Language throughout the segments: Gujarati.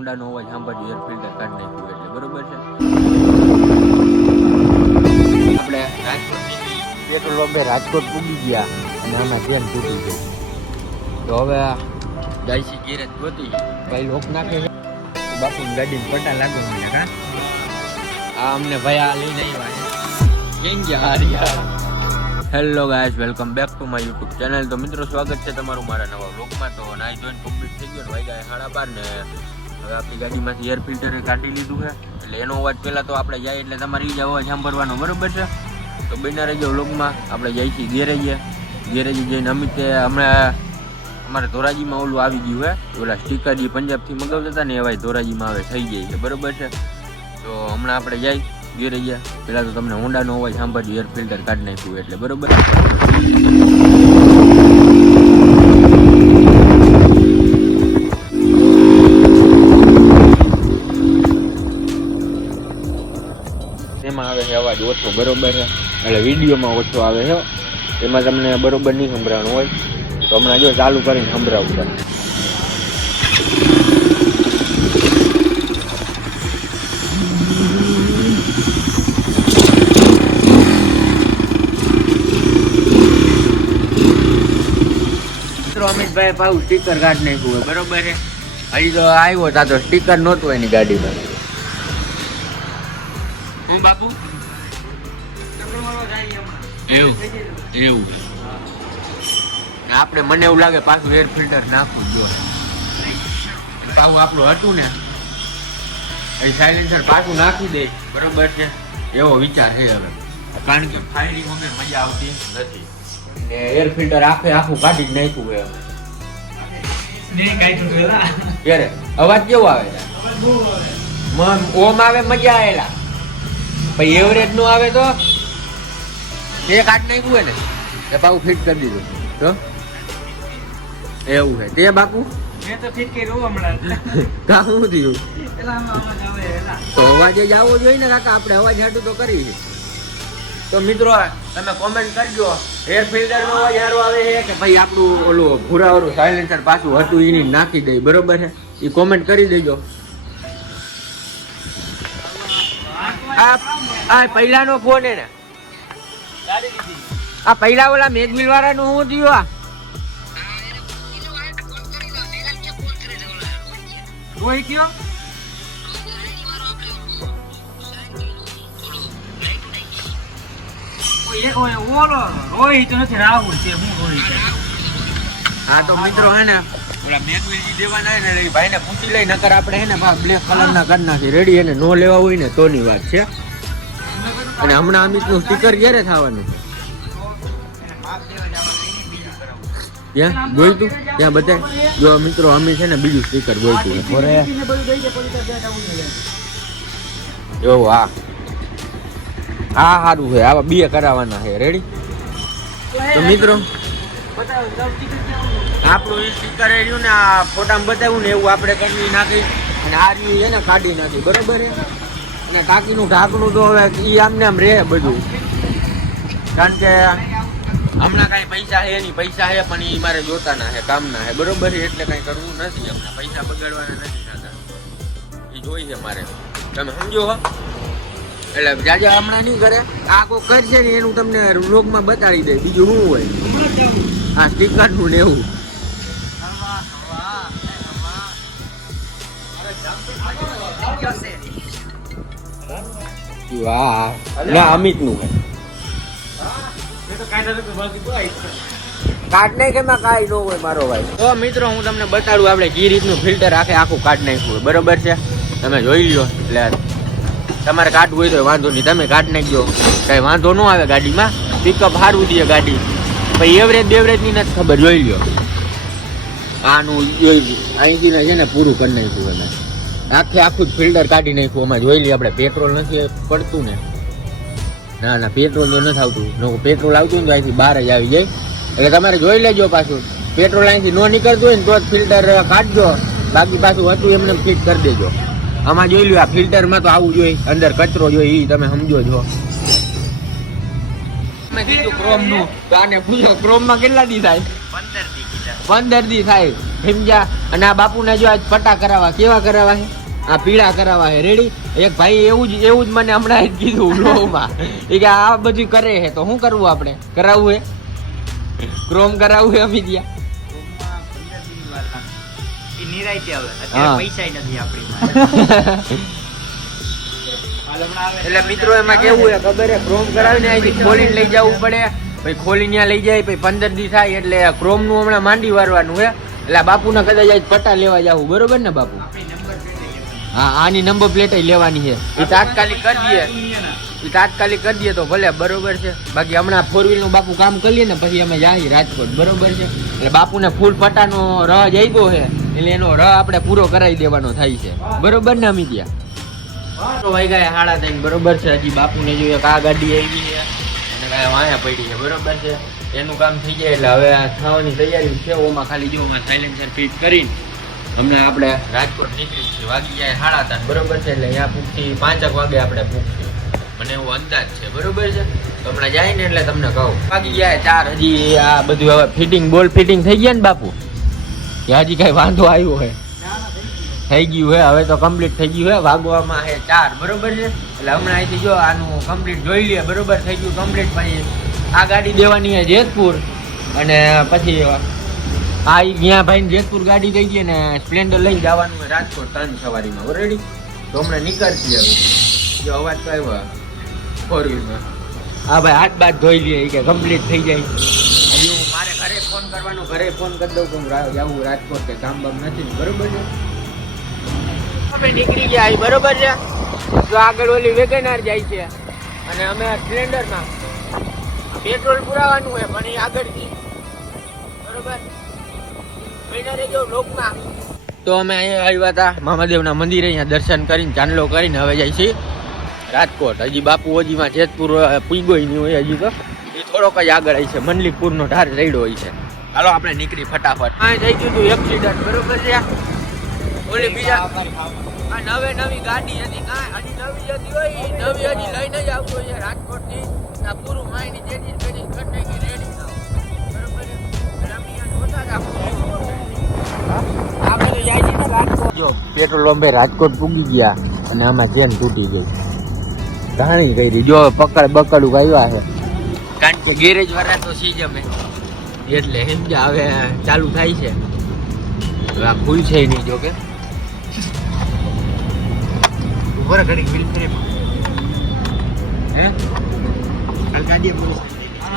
હોન્ડાનો અવાજ સાંભળ્યો એર ફિલ્ટર કાઢી નાખ્યું એટલે બરોબર છે. આપણે રાજકોટ પેટ્રોલ પંપે રાજકોટ પૂગી ગયા અને આમાં તેલ તૂટી ગયું. તો હવે ડાયસી ગેરેજ ગોતી ભાઈ લોક નાખે છે. બાપુની ગાડીમાં પટા લાગો મને હા આ અમને ભાઈ આ લઈને આવ્યા છે કેમ ગયા હારિયા. Hello guys, welcome back to my YouTube channel. તો મિત્રો સ્વાગત છે તમારું મારા નવા વ્લોગમાં. તો નાઈ જોઈને કમ્પ્લીટ થઈ ગયો ને વાગ્યા 12:30 ને હવે આપણી ગાડીમાંથી એર ફિલ્ટર કાઢી લીધું છે એટલે એનો અવાજ પહેલાં તો આપણે જાય એટલે તમારે એ જ અવાજ સાંભળવાનો બરોબર છે. તો બન્યા રહેજો વ્લોગમાં. આપણે જઈએ છીએ ગેરેજે જઈને અમિતે હમણાં અમારે ધોરાજીમાં ઓલું આવી ગયું હે ઓલા સ્ટીકર જે પંજાબથી મગાવતા હતા ને એવા ધોરાજીમાં હવે થઈ જાય છે બરોબર છે. તો હમણાં આપણે જઈ ગેરેજ પહેલાં તો તમને હોન્ડાનો અવાજ સાંભળ્યો એર ફિલ્ટર કાઢી નાખ્યું એટલે બરોબર. એમાં આવે છે અવાજ ઓછો બરોબર છે એટલે વિડીયોમાં ઓછો આવે છે એમાં તમને બરોબર નહીં સંભળાવાનું હોય. તો હમણાં જો ચાલુ કરીને સંભળાવું પડે. અમિતભાઈ પાછું સ્ટીકર કાઢી નાખ્યું હોય બરોબર છે. હજી તો આવ્યો તા તો સ્ટીકર નહોતું એની ગાડીમાં. હું બાપુ એવું આપણે મને એવું લાગે પાછું એર ફિલ્ટર નાખવું જોઈએ. પાછું આપણું હતું ને એ સાયલેન્સર પાછું નાખી દે બરોબર છે એવો વિચાર છે હવે. કારણ કે ફાયરિંગ વગર મજા આવતી નથી ને એર ફિલ્ટર આખું કાઢી જ નાખ્યું હોય હવે. ક્યારે અવાજ કેવો આવે ઓમ આવે મજા આવેલા પછી એવરેજ નું આવે તો તે કાઢી નાખ્યું હોય ને એ પાછું ફિટ કરી દીધું તો એવું છે તે બાપુ કામ થયું તો અવાજ જ આવવો જોઈએ ને કાકા. આપણે અવાજ હાટું તો કરી છે. તો મિત્રો તમે કોમેન્ટ કરજો એર ફિલ્ટર નો અવાજ સારો આવે છે કે ભાઈ આપણું ઓલું ભૂરાવાળું સાયલેન્સર પાછું હતું એની નાખી દઈ બરોબર છે એ કોમેન્ટ કરી દેજો. આ પહેલાનો ફોન હે ને આ પહેલા ઓલા મેઘમિલ વાળાનું શું થયું આ રોઈ કયો હા તો મિત્રો હે ને ઓલા મેઘમિલજી દેવાના હે ને ભાઈને પૂછી લઈ નકર આપણે હે ને બ્લેક કલર ના કરી નાખી રેડી. એને નો લેવા હોય ને તોની વાત છે. અને હમણાં અમિતનું સ્ટીકર ક્યારે થવાનું ત્યાં જોઈતું ત્યાં બતાય જો મિત્રો અમિત છે ને બીજું સ્ટીકર જોઈતું જો હા સારું છે આવા બે કરાવવાના છે રેડી. તો મિત્રો આપણું એ સ્ટીકર રહ્યું ને આ ફોટામાં બતાવ્યું ને એવું આપણે કરી નાખી અને આ રહ્યું છે ને કાઢી નાખી બરોબર છે. અને કાકીનું ઢાંકણું તો હવે એ આમને આમ રહે બધું કારણ કે હમણાં કાંઈ પૈસા છે નહીં. પૈસા છે પણ એ મારે જોતાના છે કામના છે બરોબર છે એટલે કાંઈ કરવું નથી. હમણાં પૈસા બગાડવાના નથી થતા એ જોઈ છે મારે તમે સમજો હો. એટલે જાજા હમણાં નહીં કરે આ કોઈ કરશે ને એનું તમને વ્લોગમાં બતાવી દે બીજું શું હોય. હા સ્ટીકરનું ને એવું વાહ ના અમિતનું છે કાઢ નાખ એમાં કાંઈ ન હોય મારો ભાઈ. તો મિત્રો હું તમને બતાડું આપણે જે રીતનું ફિલ્ટર આખું કાઢ નાખ્યું હોય બરોબર છે. તમે જોઈ લો એટલે તમારે કાઢવું હોય તો વાંધો નહીં તમે કાઢ નાખજો કઈ વાંધો ન આવે ગાડીમાં. પિકઅપ સારું દે ગાડી પછી એવરેજ બેવરેજની નથી ખબર જોઈ લો. આનું જોઈ અહીંથી છે ને પૂરું કરી નાખ્યું અમે આખું જ ફિલ્ટર કાઢી નાખ્યું અમે જોઈ લઈએ. આપણે પેટ્રોલ નથી પડતું ને ના પેટ્રોલ તો નથી આવતું. પેટ્રોલ આવતું ને તો અહીંથી બહાર જ આવી જાય એટલે તમારે જોઈ લેજો. પાછું પેટ્રોલ અહીંથી ન નીકળતું હોય ને તો જ ફિલ્ટર કાઢજો બાકી પાછું હતું એમને ફિટ કરી દેજો. આમાં જોઈ લો આ ફિલ્ટરમાં તો આવું જોઈએ અંદર કચરો જોઈએ એ તમે સમજો છો. મેં કીધું ક્રોમ નું તો આને પૂછો ક્રોમમાં કેટલા દી થાય 15 દી થાય સમજ્યા? અને આ બાપુને જો આજ પટ્ટા કરાવવા, કેવા કરાવવા છે? આ પીળા કરાવવા છે. રેડી? એક ભાઈ એવું જ મને હમણાં જ કીધું બ્લોગમાં એ કે આ બધું કરે છે તો શું કરવું આપણે? કરાવવું હે? ક્રોમ કરાવવું હે અમિતિયા? એટલે મિત્રો એમાં કેવું હે ખબર હે? ક્રોમ કરાવીને અહીંથી ખોલીને લઈ જવું પડે, પછી ખોલીને ત્યાં લઈ જાય, પછી 15 દી થાય એટલે ક્રોમ નું હમણાં માંડી વારવાનું હે. એટલે બાપુને કદાચ આજ પટ્ટા લેવા જવું, બરોબર ને બાપુ? હા, આની નંબર પ્લેટ લેવાની છે. એ તાત્કાલિક કરી દઈએ તો ભલે, બરોબર છે. બાકી હમણાં 4 વ્હીલ નું બાપુ કામ કરીએ ને પછી અમે જઈએ રાજકોટ, બરોબર છે. એટલે બાપુને ફૂલ પટ્ટાનો રહ જાગ્યો છે એટલે એનો રહ આપણે પૂરો કરાવી દેવાનો થાય છે, બરોબર ને અમિતિયા? તો વાગ્યા 3:30, બરોબર છે. હજી બાપુને જોઈએ કે આ ગાડી આવી છે અને વાયા પડી છે, બરોબર છે. એનું કામ થઈ જાય એટલે હવે થવાની તૈયારી છે. ઓમાં ખાલી જો સાયલેન્સર ફિટ કરીને હમણાં આપણે રાજકોટ નીકળી છીએ. વાગી જાય 3:30, બરોબર છે. એટલે અહીંયા પૂગથી 5 વાગે આપણે પૂગશું, મને એવો અંદાજ છે, બરોબર છે. તો હમણાં જાય ને એટલે તમને કહું. વાગી જાય 4. હજી આ બધું હવે ફિટિંગ, બોલ ફિટિંગ થઈ ગયા ને બાપુ? કે હજી કઈ વાંધો આવ્યો હે? થઈ ગયું હે, હવે તો કમ્પ્લીટ થઈ ગયું હે. વાગવામાં હે 4, બરોબર છે. એટલે હમણાં અહીંથી જો આનું કમ્પ્લીટ જોઈ લઈએ, બરોબર? થઈ ગયું કમ્પ્લીટ. પછી આ ગાડી દેવાની છે જેતપુર, અને પછી આ અહીંયા ભાઈ જેતપુર ગાડી દઈ દઈએ ને સ્પ્લેન્ડર લઈ જવાનું હોય રાજકોટ 3 સવારીમાં, બરોબર? તો હમણાં નીકળતી હવે જો અવાજ તો આવ્યો 4 વ્હીલમાં. હા ભાઈ, હાથ બાદ ધોઈ લઈએ કે કમ્પ્લીટ થઈ જાય. હજી મારે ઘરે ફોન કરવાનો, ઘરે ફોન કરી દઉં કે હું જાઉં રાજકોટ, કે કામ બામ નથી, બરોબર છે. આપણે નીકળી ગયા, બરોબર છે. તો આગળ ઓલી વેગનાર જાય છે અને અમે સ્પ્લેન્ડરમાં પેટ્રોલ પુરાવાનું હોય પણ એ આગળથી, બરોબર? તો અમે અહીંયા આવ્યા હતા મામાદેવના મંદિરે, અહીંયા દર્શન કરીને ચાંદલો કરીને હવે જાય છે રાજકોટ. હજી બાપુ હજીમાં જેતપુર પૂગ્યો નહીં હોય, હજી તો એ થોડોક જ આગળ આવી છે. મનલીકપુરનો ઢાર રેડો હોય છે. હાલો આપણે નીકળી ફટાફટ. આ થઈ ગયું હતું એક્સિડન્ટ, બરોબર છે. ઓલી બીજા નવી ગાડી હતી, હજી નવી જતી હોય, નવી હજી લઈને જ આવતો છે રાજકોટથી. આ પૂરું માયની જેની કરી નાખી રેડી ના, બરોબર છે. જો પેટ્રોલ પંપે રાજકોટ પૂગી ગયા અને આમાં ચેન તૂટી ગઈ, ઘાણી કરી. જો બકડું આવ્યા છે કારણ કે ગેરેજ વાળા તો સી જ અમે એટલે સમજા હવે ચાલુ થાય છે. હવે આ ખુલ છે નહીં, જો કે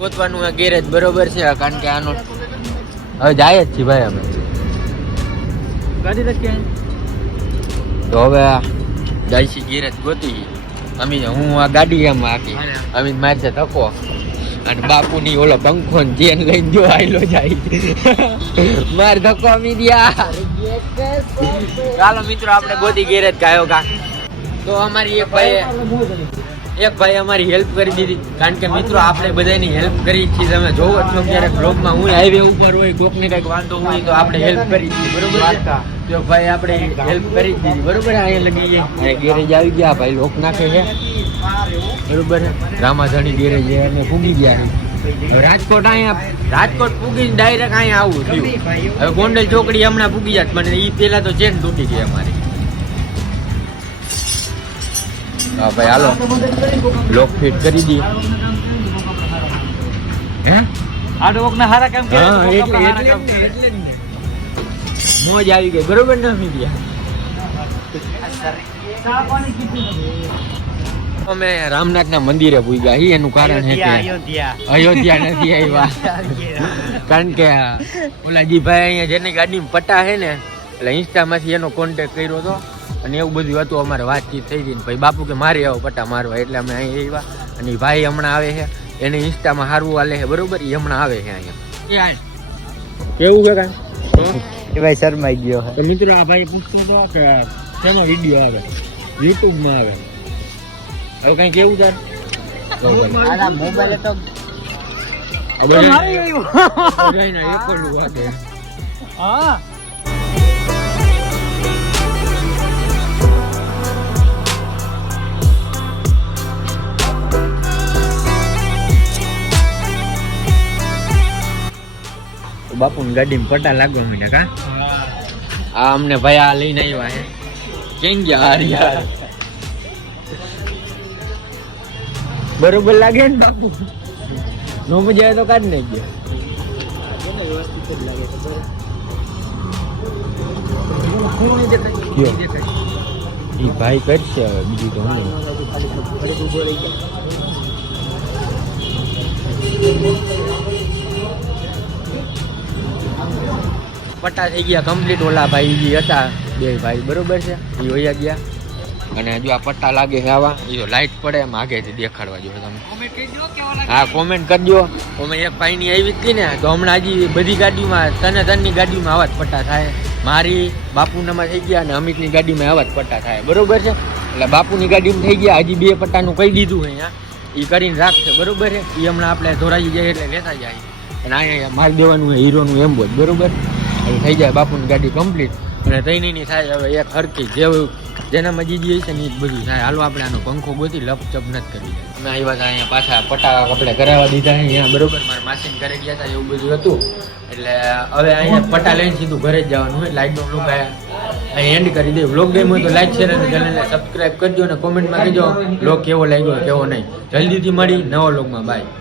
ગોતવાનું ગેરેજ, બરોબર છે. કારણ કે આનો હવે જાય જ છે ભાઈ અમે ગાડી તો હવે જાય છે ગેરેજ ગોતી. હું આ ગાડી એમ આપી અમિત મારશે ધક્કો અને બાપુની ઓલો પંખો ને ચેન લઈને જો આયલો જાય માર ધક્કો અમીડિયા. ચાલો મિત્રો આપણે ગોતી ગેરેજ ગાયો કા. તો અમારી એક ભાઈ અમારી હેલ્પ કરી દીધી, કારણ કે મિત્રો આપણે બધાની હેલ્પ કરી છીએ. તમે જોવો છો ક્યારેક બ્લોગમાં હું હાઈવે ઉપર હોય, કોકને કંઈક વાંધો હોય તો આપણે હેલ્પ કરી છીએ, બરોબર? તો ભાઈ આપણે હેલ્પ કરી દીધી, બરોબર? અહીંયા લગી જાય ગેરેજ આવી ગયા, ભાઈ લોક નાખે છે, બરોબર? રામાધણી ગેરેજ અને પૂગી ગયા. હવે રાજકોટ પૂગીને ડાયરેક્ટ અહીંયા આવવું થયું. હવે ગોંડલ ચોકડી હમણાં પૂગી જાત, પણ એ પેલા તો ચેન તૂટી ગઈ અમારી. હા ભાઈ હાલો લોક ફિટ કરી દઈએ. હે આ ડોક ના હારા કામ કરે એટલે મોજ આવી ગઈ, બરોબર ને મીડિયા? અમે રામનાથ ના મંદિરે પૂગ્યા. એનું કારણ છે કે અયોધ્યા નથી આવ્યા કારણ કે ઓલાજી ભાઈ અહીંયા જેની ગાડીમાં પટ્ટા છે ને, એટલે ઇન્સ્ટામાંથી એનો કોન્ટેક્ટ કર્યો હતો અને એવું બધું હતું. અમારે વાતચીત થઈ હતી ને ભાઈ બાપુ કે મારે આવો પટ્ટા મારવા, એટલે અમે અહીં આવ્યા. અને ભાઈ હમણાં આવે છે, એને ઇન્સ્ટામાં હારવું હાલે છે, બરોબર? એ હમણાં આવે છે અહીંયા. કેવું છે કાંઈ એ ભાઈ શરમાઈ ગયો તો મિત્રો. આ ભાઈ પૂછતો હતો કે શેનો વિડીયો આવે, યુટ્યુબમાં આવે. હવે કઈ કેવું તાર મોબાઈલ તો હા બાપુ ની ગાડી પટ્ટા લાગવા માંડ્યા કા. આ અમને ભાઈ આ લઈને આવ્યા હે કેમ ગયા યાર બરોબર લાગે ને બાપુ નો મજા આવે તો કાઢ નાખજે એ ભાઈ કરશે હવે બીજું તો હું પટ્ટા થઈ ગયા કમ્પ્લીટ ઓલા ભાઈ જે હતા બે ભાઈ બરોબર છે એ વયા ગયા અને જો આ પટ્ટા લાગે છે આવા એ લાઈટ પડે એમ આગેથી દેખાડવા જો તમે હા કોમેન્ટ કરજો અમે એક ભાઈની આવી હતી ને તો હમણાં હજી બધી ગાડીમાં તની ગાડીમાં આવા જ પટ્ટા થાય મારી બાપુનામાં થઈ ગયા અને અમિતની ગાડીમાં આવા જ પટ્ટા થાય બરોબર છે એટલે બાપુની ગાડીમાં થઈ ગયા હજી 2 પટ્ટાનું કહી દીધું અહીંયા એ કરીને રાખશે બરોબર છે એ હમણાં આપણે ધોરાઈ જાય એટલે લેતા જાય અને અહીંયા મારી દેવાનું હીરોનું એમ બોલ બરોબર થઈ જાય બાપુની ગાડી કમ્પ્લીટ અને તઈની થાય હવે એક હરકી જેવું જેનામાં જીજી હશે ને એ બધું થાય હાલો આપણે આનો પંખો ગોતી લપચપ નથી કરી અમે આવ્યા હતા અહીંયા પાછા પટ્ટા આપણે કરાવવા દીધા અહીંયા બરોબર મારા માસીને ઘરે ગયા હતા એવું બધું હતું એટલે હવે અહીંયા પટ્ટા લઈને સીધું ઘરે જ જવાનું હોય લાઈટનો બ્લોગ અહીં એન્ડ કરી દે બ્લોગ ગેમ હોય તો લાઈક શેર અને ચેનલને સબસ્ક્રાઈબ કરજો અને કોમેન્ટમાં કહેજો બ્લોગ કેવો લાગ્યો કેવો નહીં જલ્દીથી મળી નવા બ્લોગમાં બાય